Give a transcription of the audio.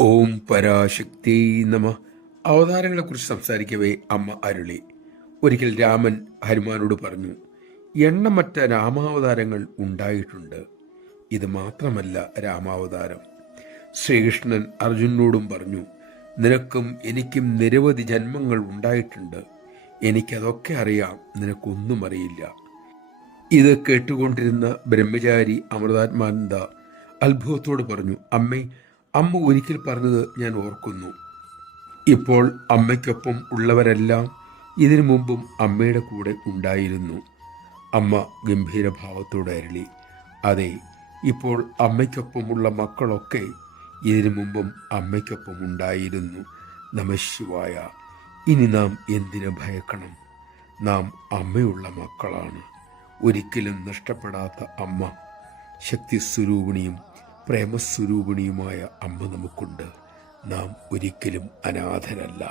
ഓം പരാശക്തി നമ. അവതാരങ്ങളെക്കുറിച്ച് സംസാരിക്കവേ അമ്മ അരുളി. ഒരിക്കൽ രാമൻ ഹനുമാനോട് പറഞ്ഞു, എണ്ണമറ്റ രാമാവതാരങ്ങൾ ഉണ്ടായിട്ടുണ്ട്. ഇത് മാത്രമല്ല രാമാവതാരം. ശ്രീകൃഷ്ണൻ അർജുനോടും പറഞ്ഞു, നിനക്കും എനിക്കും നിരവധി ജന്മങ്ങൾ ഉണ്ടായിട്ടുണ്ട്. എനിക്കതൊക്കെ അറിയാം, നിനക്കൊന്നും അറിയില്ല. ഇത് കേട്ടുകൊണ്ടിരുന്ന ബ്രഹ്മചാരി അമൃതാത്മാനന്ദ അത്ഭുതത്തോട് പറഞ്ഞു, അമ്മ ഒരിക്കൽ പറഞ്ഞത് ഞാൻ ഓർക്കുന്നു. ഇപ്പോൾ അമ്മയ്ക്കൊപ്പം ഉള്ളവരെല്ലാം ഇതിനു മുമ്പും അമ്മയുടെ കൂടെ ഉണ്ടായിരുന്നു. അമ്മ ഗംഭീരഭാവത്തോടെ അരുളി, അതെ, ഇപ്പോൾ അമ്മയ്ക്കൊപ്പമുള്ള മക്കളൊക്കെ ഇതിനു മുമ്പും അമ്മയ്ക്കൊപ്പം ഉണ്ടായിരുന്നു. നമഃശിവായ. ഇനി നാം എന്തിനു ഭയക്കണം? നാം അമ്മയുള്ള മക്കളാണ്. ഒരിക്കലും നഷ്ടപ്പെടാത്ത അമ്മ, ശക്തിസ്വരൂപിണിയും പ്രേമസ്വരൂപിണിയുമായ അമ്മ നമുക്കുണ്ട്. നാം ഒരിക്കലും അനാഥരല്ല.